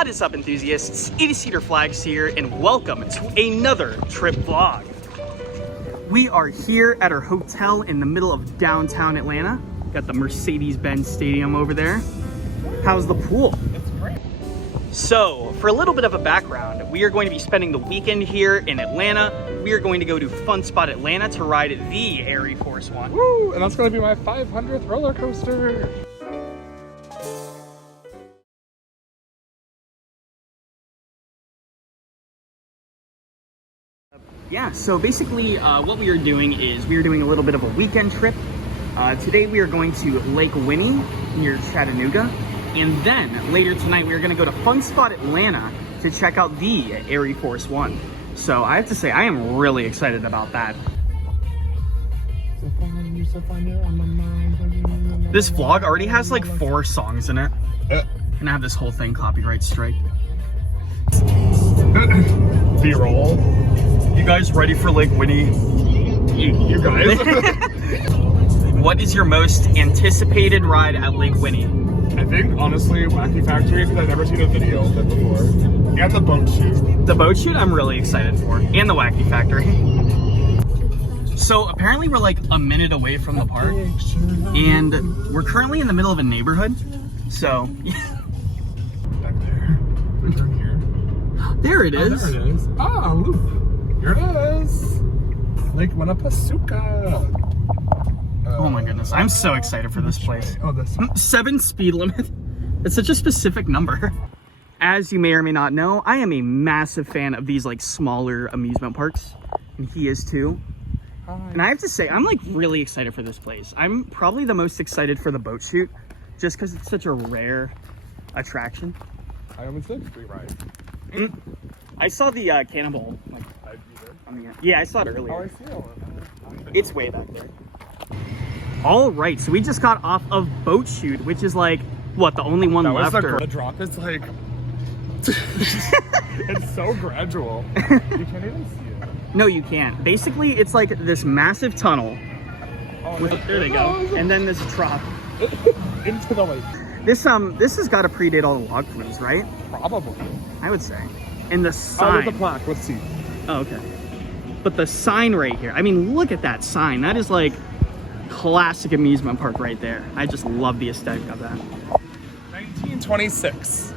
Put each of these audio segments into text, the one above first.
What is up, enthusiasts? 80-Seater Flags here, and welcome to another trip vlog. We are here at our hotel in the middle of downtown Atlanta. Got the Mercedes-Benz Stadium over there. How's the pool? It's great. So, for a little bit of a background, we are going to be spending the weekend here in Atlanta. We are going to go to Fun Spot Atlanta to ride the Air Force One. Woo! And that's going to be my 500th roller coaster. Yeah, so basically what we are doing is we are doing a little bit of a weekend trip. Today we are going to Lake Winnie near Chattanooga. And then later tonight we are going to go to Fun Spot Atlanta to check out the Air Force One. So I have to say I am really excited about that. This vlog already has like 4 songs in it. And I have this whole thing copyright strike. B-roll. You guys ready for Lake Winnie? You guys. What is your most anticipated ride at Lake Winnie? I think, honestly, Wacky Factory, because I've never seen a video of it before. And the boat shoot. The boat shoot I'm really excited for. And the Wacky Factory. So apparently we're like a minute away from the park. And we're currently in the middle of a neighborhood. So, Back there. We turn here. there it is. Oh, there it is. Ah, loop. Here it is. Lake Winnipasuka. Oh my goodness, I'm so excited for this place. Oh, this. 7 speed limit. It's such a specific number. As you may or may not know, I am a massive fan of these like smaller amusement parks. And he is too. Hi. And I have to say, I'm like really excited for this place. I'm probably the most excited for the boat shoot, just because it's such a rare attraction. I almost did free ride. I saw the Cannonball. Like, on the, yeah, I saw it earlier. Oh, I see it. It's way back there. All right, so we just got off of boat shoot, which is like, what, the only one left? The drop is like, it's so gradual. You can't even see it. No, you can't. Basically, it's like this massive tunnel. Oh, With, there they go. And then this drop. Into the lake. This has got to predate all the log flumes, right? Probably. I would say. And the Oh, sign. there's a plaque. Let's see. Oh, okay. But the sign right here, I mean, look at that sign. That is like classic amusement park right there. I just love the aesthetic of that. 1926.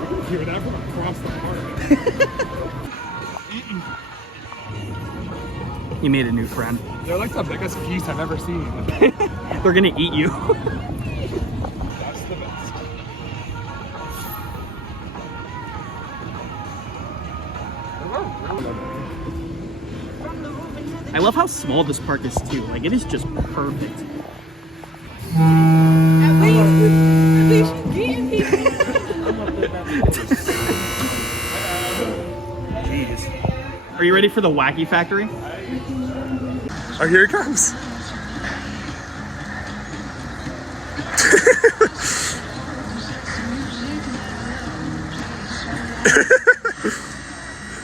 You can hear that from across the park. You made a new friend. They're like the biggest piece I've ever seen. They're gonna eat you. That's the best. I love how small this park is too. Like, it is just perfect. Jeez. Are you ready for the Wacky Factory? Oh, here it comes.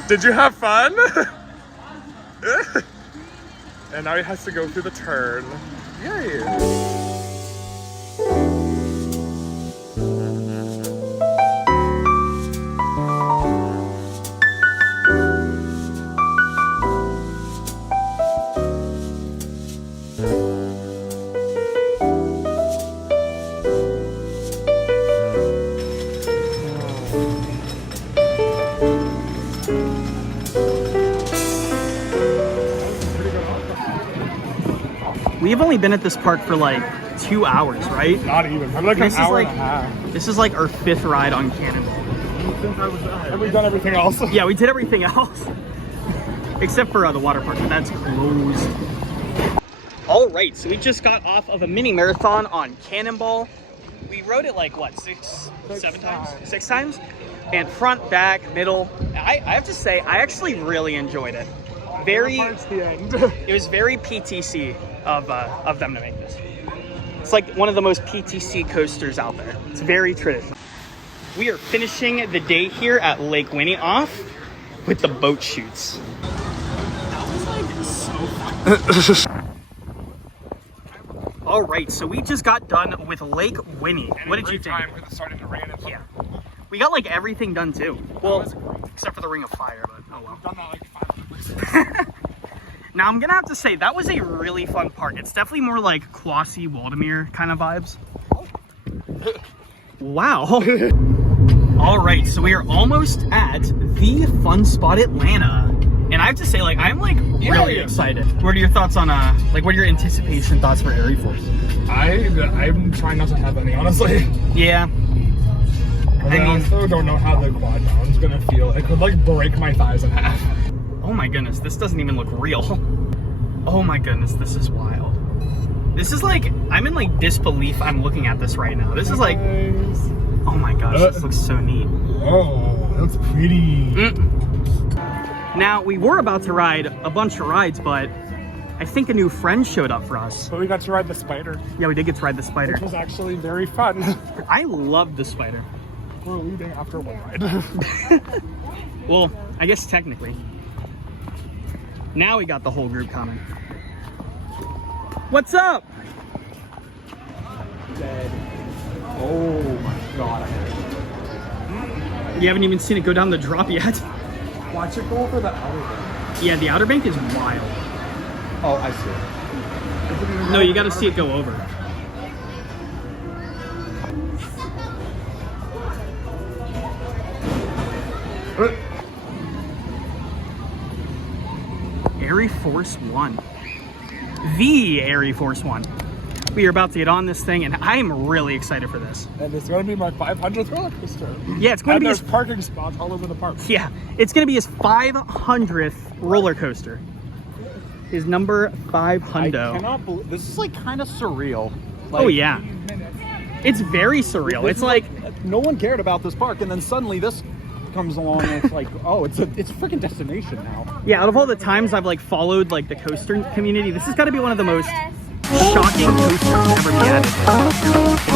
Did you have fun? And now he has to go through the turn. Yay! We've only been at this park for like 2 hours, right? Not even. I'm like an hour and a half. This is like our 5th ride on Cannonball. Have we done everything else? Yeah, we did everything else. Except for the water park, but that's closed. All right, so we just got off of a mini marathon on Cannonball. We rode it like, what, 6 times? 6 times? And front, back, middle. I have to say, I actually really enjoyed it. It was very PTC of them to make this. It's like one of the most PTC coasters out there. It's very traditional. We are finishing the day here at Lake Winnie off with the boat shoots. That was like so fun. All right, so we just got done with Lake Winnie. What did you think? Because it's starting to rain and Yeah. We got like everything done too. Well, except for the Ring of Fire, but oh well. We've done that like 500 places. Now I'm gonna have to say that was a really fun park. It's definitely more like Quasi-Waldemere kind of vibes. Wow. All right, so we are almost at the Fun Spot Atlanta. And I have to say, like, I'm like really excited. What are your thoughts on like what are your anticipation thoughts for Air Force? I'm trying not to have any, honestly. Yeah. I also don't know how the quad mountain's gonna feel. It could like break my thighs in half. Oh my goodness, this doesn't even look real. Oh my goodness, this is wild. This is like, I'm in like disbelief I'm looking at this right now. This is like, oh my gosh, this looks so neat. Oh, that's pretty. Now, we were about to ride a bunch of rides, but I think a new friend showed up for us. But we got to ride the spider. Yeah, we did get to ride the spider. Which was actually very fun. I love the spider. We're leaving after one ride. Well, I guess technically. Now we got the whole group coming. What's up? Dead. Oh my god. You haven't even seen it go down the drop yet. Watch it go over the outer bank. Yeah, the Outer Bank is wild. Oh, I see it. No, you gotta see it go over. Air Force One. The Air Force One. We are about to get on this thing, and I am really excited for this. And it's going to be my 500th roller coaster. Yeah, it's going to be there's parking spots all over the park. Yeah, it's going to be his 500th roller coaster. His number 500. I cannot believe this is like kind of surreal. Like, Oh yeah, it's very surreal. It's like no one cared about this park, and then suddenly this comes along, and it's like, oh, it's a freaking destination now. yeah. Out of all the times I've like followed like the coaster community, this has got to be one of the most shocking coasters ever be added.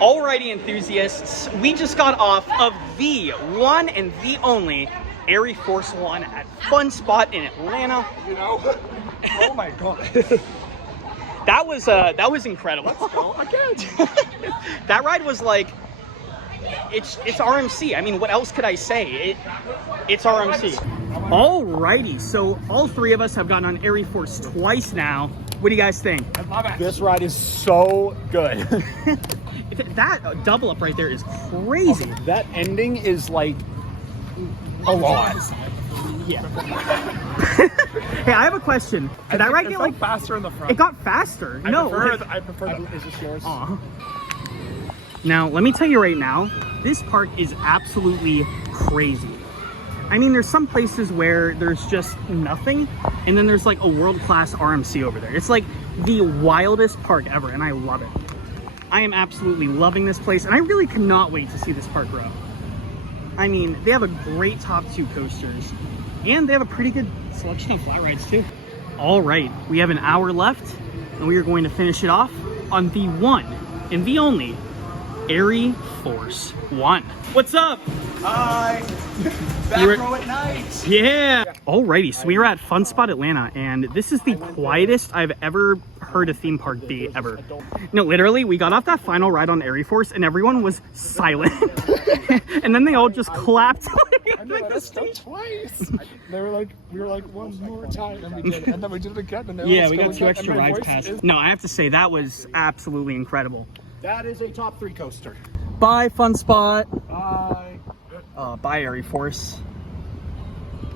Alrighty, enthusiasts, we just got off of the one and the only Air Force One at Fun Spot in Atlanta. You know? Oh my god. That was incredible. Let's go again. That ride was like, it's RMC. I mean, what else could I say? It's RMC. Alrighty, so all three of us have gotten on Air Force twice now. What do you guys think? I love it. This ride is so good. That double up right there is crazy. That ending is like a lot. Yeah. Hey, I have a question. Did that ride get like faster in the front? It got faster. No. I prefer that. Is this yours? Aw. Now, let me tell you right now, this park is absolutely crazy. I mean, there's some places where there's just nothing, and then there's like a world-class RMC over there. It's like the wildest park ever, and I love it. I am absolutely loving this place, and I really cannot wait to see this park grow. I mean, they have a great top two coasters, and they have a pretty good selection of flat rides too. All right, we have an hour left, and we are going to finish it off on the one and the only Air Force One. What's up? Hi. Back row at night. Yeah. Alrighty, so we are at Fun Spot Atlanta, and this is the quietest I've ever heard a theme park be ever. No, literally, we got off that final ride on Air Force, and everyone was silent. And then they all just clapped. I know, let's go twice. They were like, we were like, one more time, and we did it, and then we did it again, and they Yeah, let's we go got two again, extra and my rides voice past. is- No, I have to say, that was absolutely incredible. That is a top 3 coaster. Bye, Fun Spot. Bye. Bye, Air Force.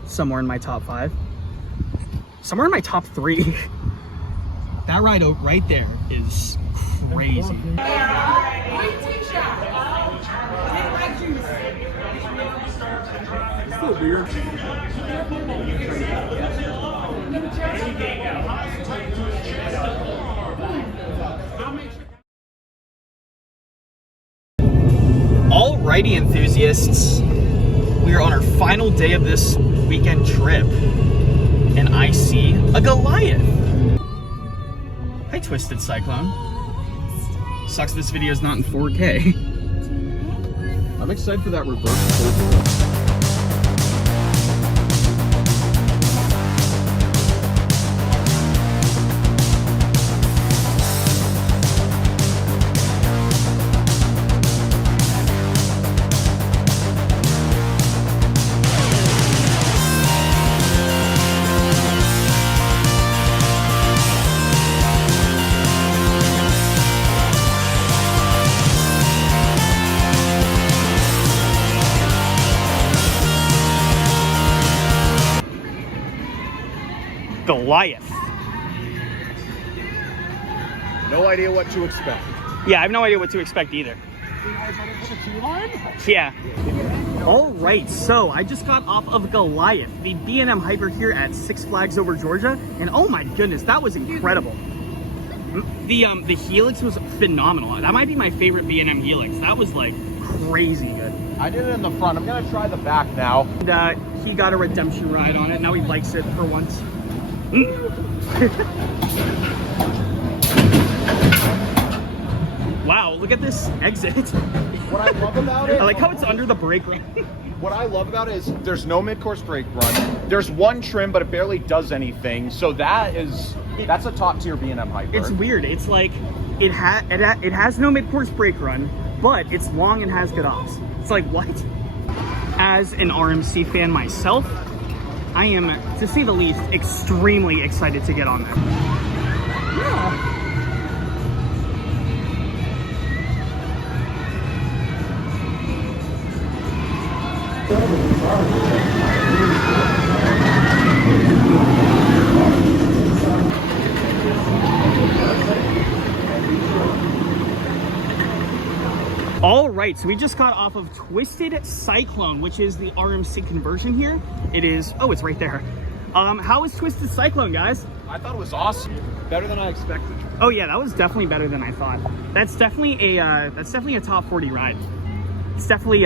Somewhere in my top 5. Somewhere in my top 3. That ride right there is crazy. It's so weird. Alrighty, enthusiasts, we are on our final day of this weekend trip, and I see a Goliath. Hi, Twisted Cyclone. Sucks this video is not in 4K. I'm excited for that reverse. Goliath. No idea what to expect. Yeah, I have no idea what to expect either. Yeah. All right, so I just got off of Goliath, the B&M Hyper here at Six Flags over Georgia, and oh my goodness, that was incredible. The Helix was phenomenal. That might be my favorite B&M Helix. That was like crazy good. I did it in the front. I'm gonna try the back now. And, he got a redemption ride on it. Now he likes it for once. Wow, look at this exit. What I love about it, I like how it's under the brake run. what I love about it is there's no mid-course brake run. There's one trim, but it barely does anything. So that's a top tier B&M Hyper. It's weird. It's like it has no mid-course brake run, but it's long and has good offs. It's like, what? As an RMC fan myself, I am, to say the least, extremely excited to get on that. Yeah. All right, so we just got off of Twisted Cyclone, which is the RMC conversion here. It is, oh, it's right there. How was Twisted Cyclone, guys? I thought it was awesome. Better than I expected. Oh yeah, that was definitely better than I thought. That's definitely a top 40 ride. It's definitely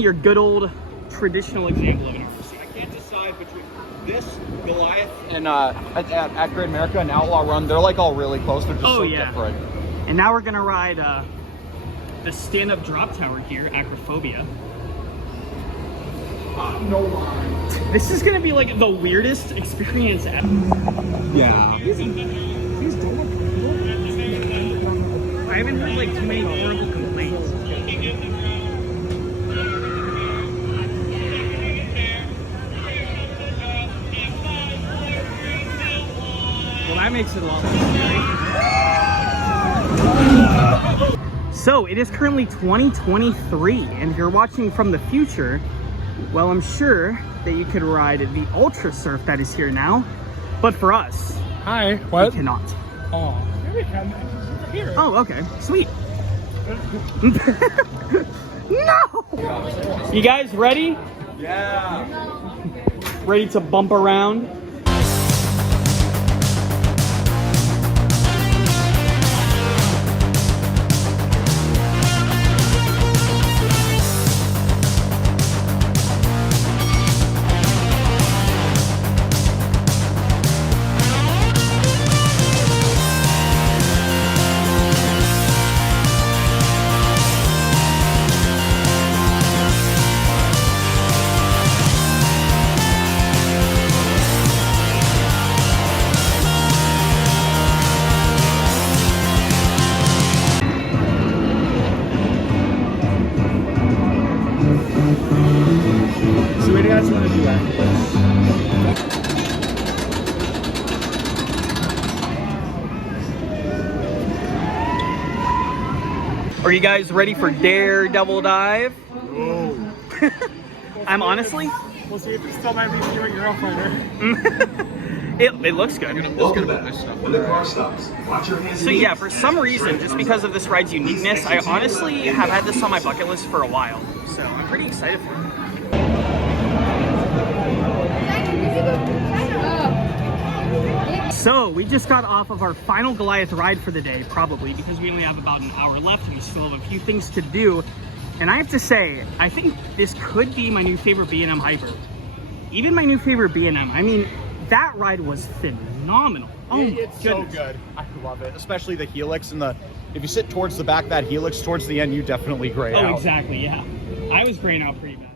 your good old traditional example of an RMC. I can't decide between this Goliath and at Great America and Outlaw Run. They're like all really close. They're just so different. And now we're gonna ride the stand-up drop tower here, Acrophobia. No lie. This is gonna be like the weirdest experience ever. Yeah. I haven't heard like too many horrible complaints. Well, that makes it a lot less scary. So it is currently 2023, and if you're watching from the future, well, I'm sure that you could ride the Ultra Surf that is here now, but for us, Hi. What? we cannot. Oh, here we can. It's over here. Oh, okay, sweet. No! You guys ready? Yeah. Ready to bump around? So what do you guys want to do after this? Are you guys ready for Daredevil Dive? Whoa. I'm honestly... We'll see if it's still might be you and your girlfriend. It looks good. When the car stops, watch your hands. So yeah, for some reason, just because of this ride's uniqueness, I honestly have had this on my bucket list for a while. So I'm pretty excited for it. So we just got off of our final Goliath ride for the day, probably because we only have about an hour left and we still have a few things to do. And I have to say, I think this could be my new favorite B&M Hyper. Even my new favorite B&M. I mean, that ride was phenomenal. Oh, it's so good. I love it, especially the helix and the. If you sit towards the back of that helix, towards the end, you definitely gray out. Oh, exactly. Yeah, I was graying out pretty bad.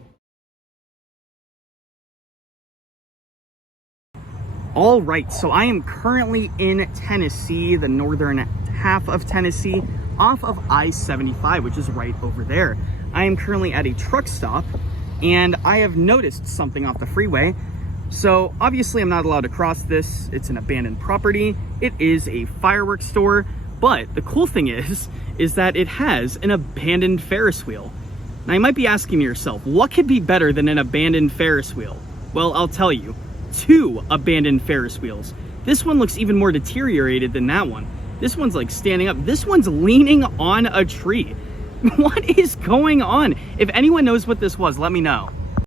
All right, so I am currently in Tennessee, the northern half of Tennessee, off of I-75, which is right over there. I am currently at a truck stop, and I have noticed something off the freeway. So obviously I'm not allowed to cross this. It's an abandoned property. It is a fireworks store, but the cool thing is that it has an abandoned Ferris wheel. Now you might be asking yourself, what could be better than an abandoned Ferris wheel? Well, I'll tell you. 2 abandoned Ferris wheels. This one looks even more deteriorated than that one. This one's like standing up. This one's leaning on a tree. What is going on? If anyone knows what this was, let me know.